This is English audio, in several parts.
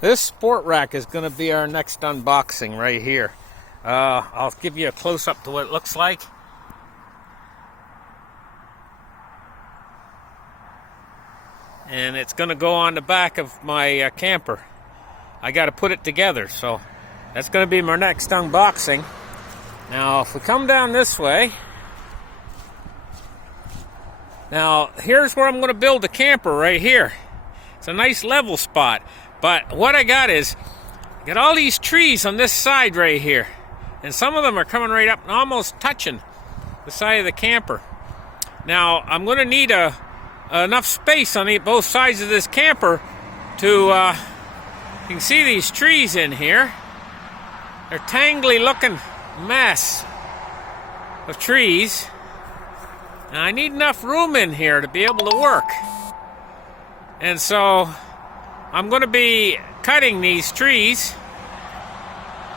This sport rack is going to be our next unboxing right here. I'll give you a close-up to what it looks like. And it's going to go on the back of my camper. I got to put it together, so that's going to be my next unboxing. Now, if we come down this way, now here's where I'm going to build the camper right here. It's a nice level spot. But what I got is, I got all these trees on this side right here. And some of them are coming right up and almost touching the side of the camper. Now, I'm going to need enough space on both sides of this camper to, you can see these trees in here. They're tangly looking mess of trees. And I need enough room in here to be able to work. And so I'm going to be cutting these trees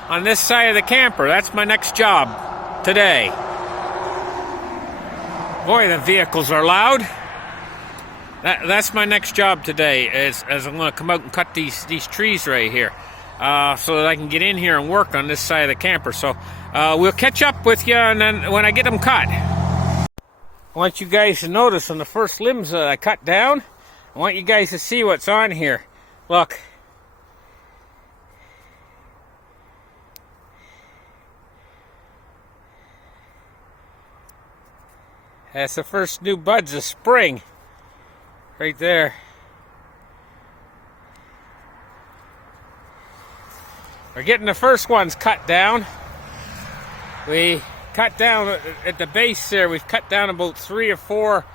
on this side of the camper. That's my next job today. Boy, the vehicles are loud. That's my next job today, as I'm going to come out and cut these trees right here so that I can get in here and work on this side of the camper. So we'll catch up with you and then when I get them cut. I want you guys to notice on the first limbs that I cut down, I want you guys to see what's on here. Look. That's the first new buds of spring. Right there. We're getting the first ones cut down. We cut down at the base there. We've cut down about 3 or 4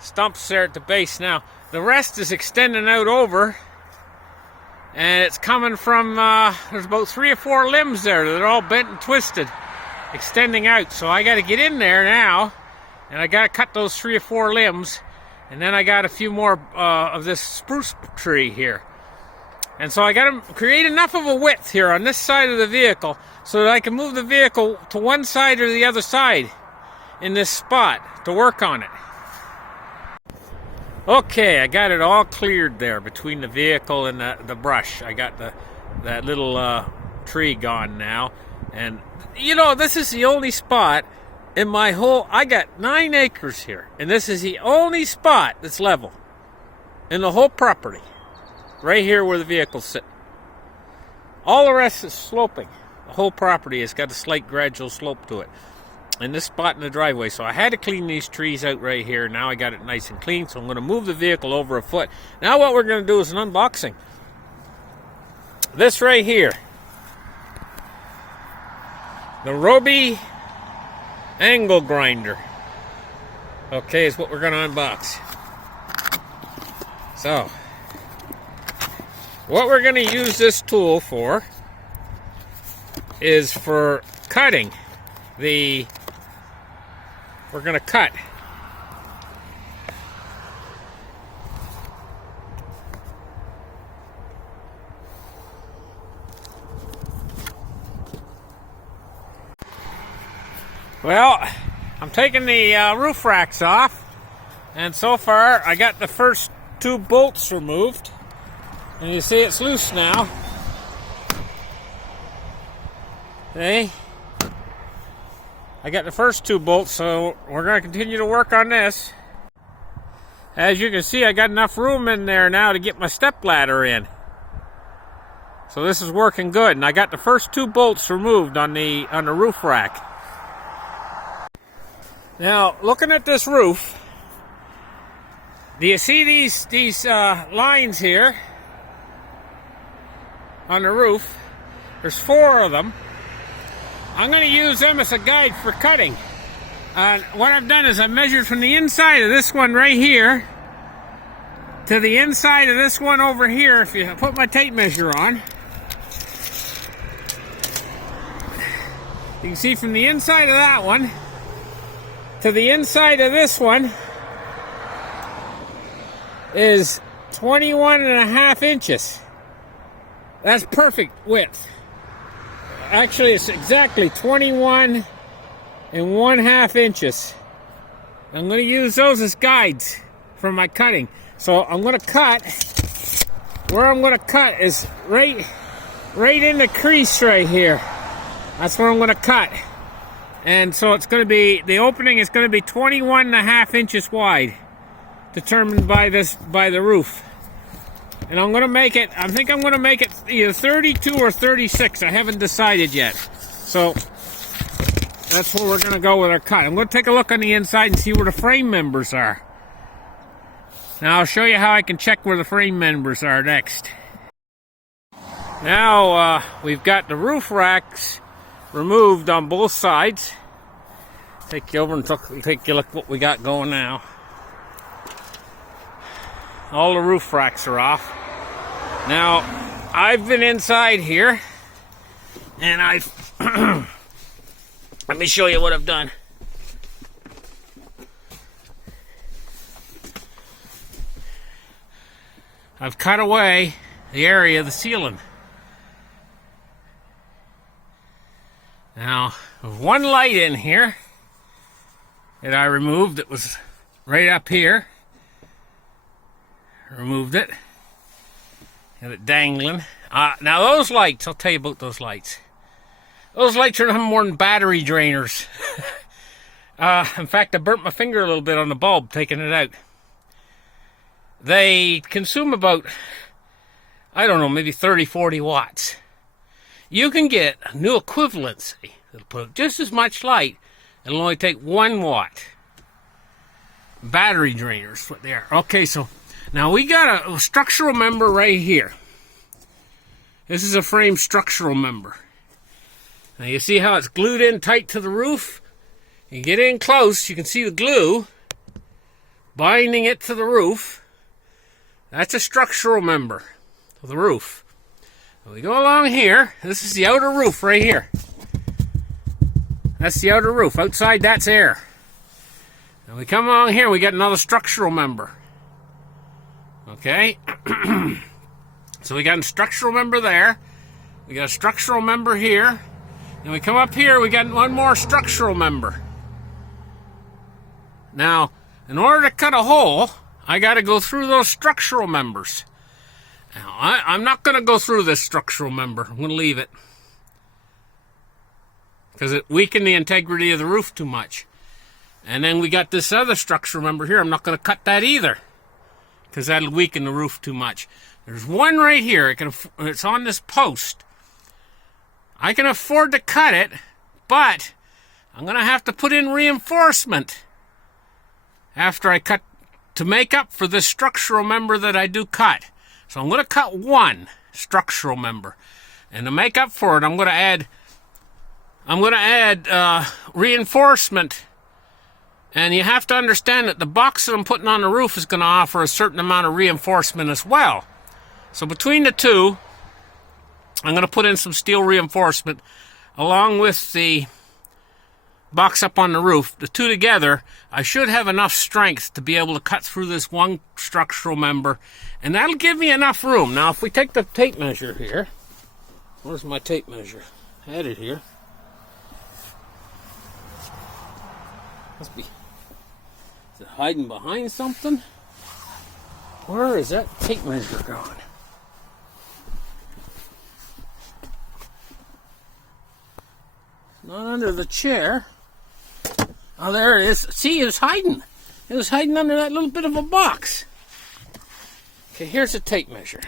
stumps there at the base. Now, the rest is extending out over. And it's coming from, there's about 3 or 4 limbs there that are all bent and twisted, extending out. So I got to get in there now, and I got to cut those 3 or 4 limbs. And then I got a few more of this spruce tree here. And so I got to create enough of a width here on this side of the vehicle so that I can move the vehicle to one side or the other side in this spot to work on it. Okay, I got it all cleared there between the vehicle and the brush. I got that little tree gone now. And, you know, this is the only spot in my whole... I got 9 acres here. And this is the only spot that's level in the whole property. Right here where the vehicle's sitting. All the rest is sloping. The whole property has got a slight gradual slope to it. And this spot in the driveway. So I had to clean these trees out right here. Now I got it nice and clean. So I'm going to move the vehicle over a foot. Now what we're going to do is an unboxing. This right here. The Roby angle grinder. Okay, is what we're going to unbox. So, what we're going to use this tool for is for cutting the... We're going to cut well, I'm taking the roof racks off, and so far I got the first 2 bolts removed, and you see it's loose now. See? I got the first 2 bolts, so we're going to continue to work on this. As you can see, I got enough room in there now to get my step ladder in. So this is working good, and I got the first 2 bolts removed on the roof rack. Now, looking at this roof, do you see these lines here on the roof? There's 4 of them. I'm going to use them as a guide for cutting. What I've done is I measured from the inside of this one right here to the inside of this one over here. If you put my tape measure on, you can see from the inside of that one to the inside of this one is 21.5 inches. That's perfect width. Actually, it's exactly 21.5 inches. I'm going to use those as guides for my cutting. So I'm going to cut where I'm going to cut is right in the crease right here. That's where I'm going to cut. And so it's going to be, the opening is going to be 21.5 inches wide, determined by the roof. And I'm going to make it, I think I'm going to make it either 32 or 36. I haven't decided yet. So that's where we're going to go with our cut. I'm going to take a look on the inside and see where the frame members are. Now I'll show you how I can check where the frame members are next. Now we've got the roof racks removed on both sides. Take you over and take a look what we got going now. All the roof racks are off. Now I've been inside here and let me show you what I've done. I've cut away the area of the ceiling. Now, there's one light in here that I removed. It was right up here. Removed it. Got it dangling. Now those lights, I'll tell you about those lights. Those lights are nothing more than battery drainers. In fact, I burnt my finger a little bit on the bulb taking it out. They consume about, I don't know, maybe 30, 40 watts. You can get a new equivalency that'll put just as much light. It'll only take 1 watt. Battery drainers, what they are. Okay, so now we got a structural member right here. This is a frame structural member. Now you see how it's glued in tight to the roof? You get in close, you can see the glue binding it to the roof. That's a structural member of the roof. And we go along here. This is the outer roof right here. That's the outer roof. Outside, that's air. And we come along here, we got another structural member. Okay? So we got a structural member there. We got a structural member here. And we come up here, we got one more structural member. Now, in order to cut a hole, I got to go through those structural members. Now, I'm not going to go through this structural member. I'm going to leave it. Because it weakened the integrity of the roof too much. And then we got this other structural member here. I'm not going to cut that either. Because that'll weaken the roof too much. There's one right here. It's on this post. I can afford to cut it, but I'm going to have to put in reinforcement after I cut to make up for this structural member that I do cut. So I'm going to cut one structural member. And to make up for it, I'm going to add reinforcement. And you have to understand that the box that I'm putting on the roof is going to offer a certain amount of reinforcement as well. So between the two, I'm going to put in some steel reinforcement along with the box up on the roof. The two together, I should have enough strength to be able to cut through this one structural member, and that'll give me enough room. Now, if we take the tape measure here, where's my tape measure? I had it here. Must be, is it hiding behind something? Where is that tape measure gone? Not under the chair. Oh, there it is. See, it was hiding. It was hiding under that little bit of a box. Okay, here's a tape measure.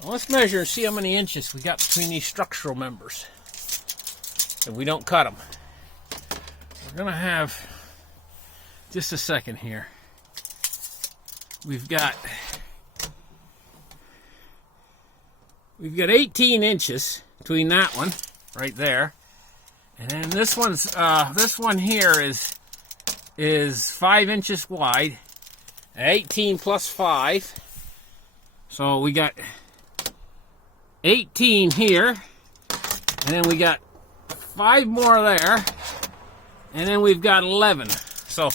Well, let's measure and see how many inches we got between these structural members if we don't cut them. We're going to have, just a second here. We've got 18 inches between that one right there, and then this one here is 5 inches wide, 18 plus 5, so we got 18 here, and then we got 5 more there, and then we've got 11. So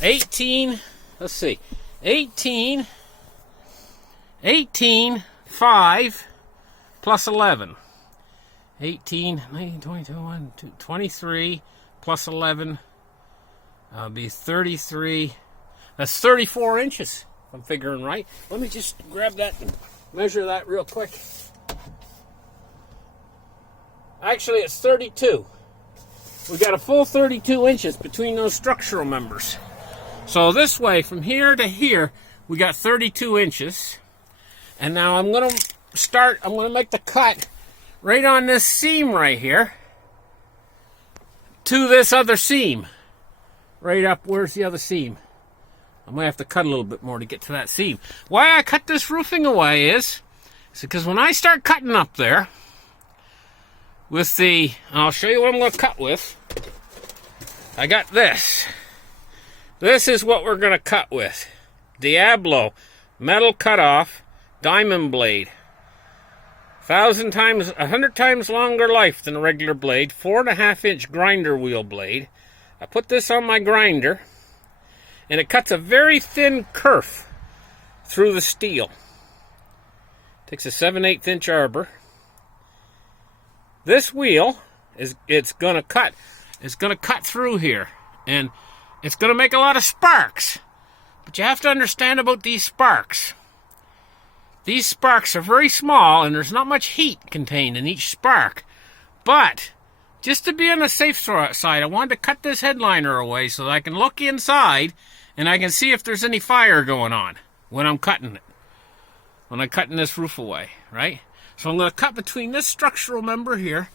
18, let's see, 18, 5 plus 11. 18, 19, 20, 21, 23 plus 11 be 33. That's 34 inches. I'm figuring right. Let me just grab that and measure that real quick. Actually, it's 32. We got a full 32 inches between those structural members. So this way, from here to here, we got 32 inches. And now I'm going to make the cut right on this seam right here to this other seam. Right up, where's the other seam? I might have to cut a little bit more to get to that seam. Why I cut this roofing away is because when I start cutting up there, with the, I'll show you what I'm going to cut with. I got this. This is what we're going to cut with. Diablo metal cutoff diamond blade. 100 times longer life than a regular blade. 4.5-inch grinder wheel blade. I put this on my grinder, and it cuts a very thin kerf through the steel. Takes a 7/8 inch arbor. This wheel it's gonna cut through here, and it's gonna make a lot of sparks. But you have to understand about these sparks. These sparks are very small, and there's not much heat contained in each spark. But just to be on the safe side, I wanted to cut this headliner away so that I can look inside and I can see if there's any fire going on when I'm cutting it. When I'm cutting this roof away, right? So I'm going to cut between this structural member here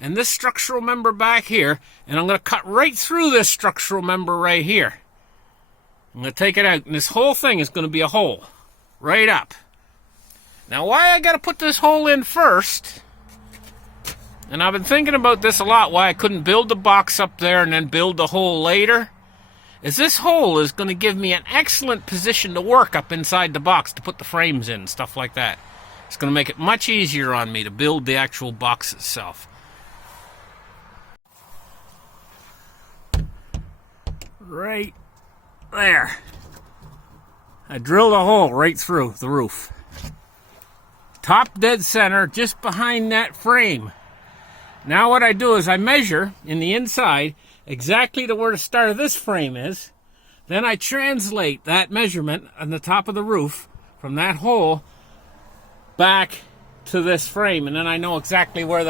and this structural member back here, and I'm going to cut right through this structural member right here. I'm going to take it out, and this whole thing is going to be a hole right up. Now, why I got to put this hole in first, and I've been thinking about this a lot, why I couldn't build the box up there and then build the hole later, is this hole is going to give me an excellent position to work up inside the box to put the frames in and stuff like that. It's going to make it much easier on me to build the actual box itself. Right there. I drilled a hole right through the roof. Top dead center, just behind that frame. Now what I do is I measure in the inside exactly to where the start of this frame is. Then I translate that measurement on the top of the roof from that hole back to this frame, and then I know exactly where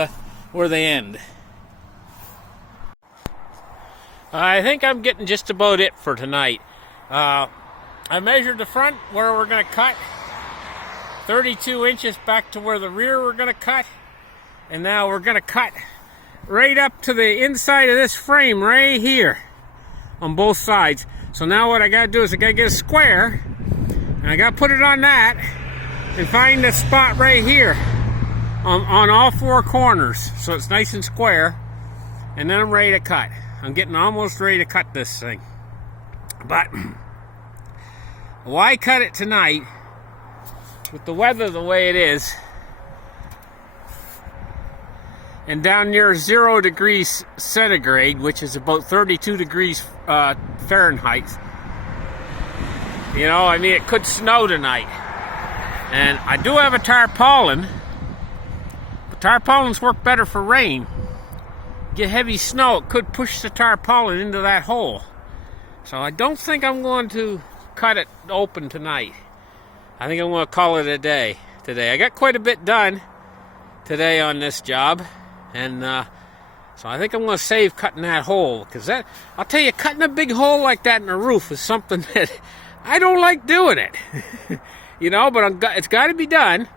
they end. I think I'm getting just about it for tonight. I measured the front where we're going to cut, 32 inches back to where the rear we're going to cut, and now we're going to cut right up to the inside of this frame right here on both sides. So now what I got to do is I got to get a square, and I got to put it on that and find the spot right here on all four corners so it's nice and square, and then I'm ready to cut. I'm getting almost ready to cut this thing. But why cut it tonight with the weather the way it is and down near 0 degrees centigrade, which is about 32 degrees Fahrenheit. You know, I mean, it could snow tonight. And I do have a tarpaulin, but tarpaulins work better for rain. Get heavy snow, it could push the tarpaulin into that hole. So I don't think I'm going to cut it open tonight. I think I'm going to call it a day today. I got quite a bit done today on this job, and so I think I'm going to save cutting that hole, because that, I'll tell you, cutting a big hole like that in a roof is something that I don't like doing it. You know, but it's got to be done.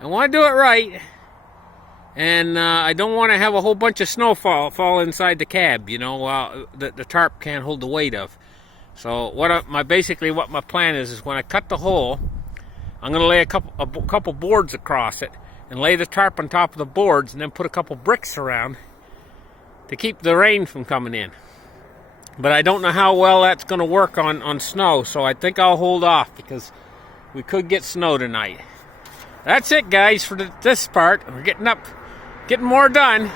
I want to do it right. And I don't want to have a whole bunch of snow fall inside the cab, you know, the tarp can't hold the weight of. So basically what my plan is when I cut the hole, I'm going to lay a couple boards across it and lay the tarp on top of the boards, and then put a couple bricks around to keep the rain from coming in. But I don't know how well that's going to work on snow, so I think I'll hold off, because we could get snow tonight. That's it, guys, for this part. We're getting more done.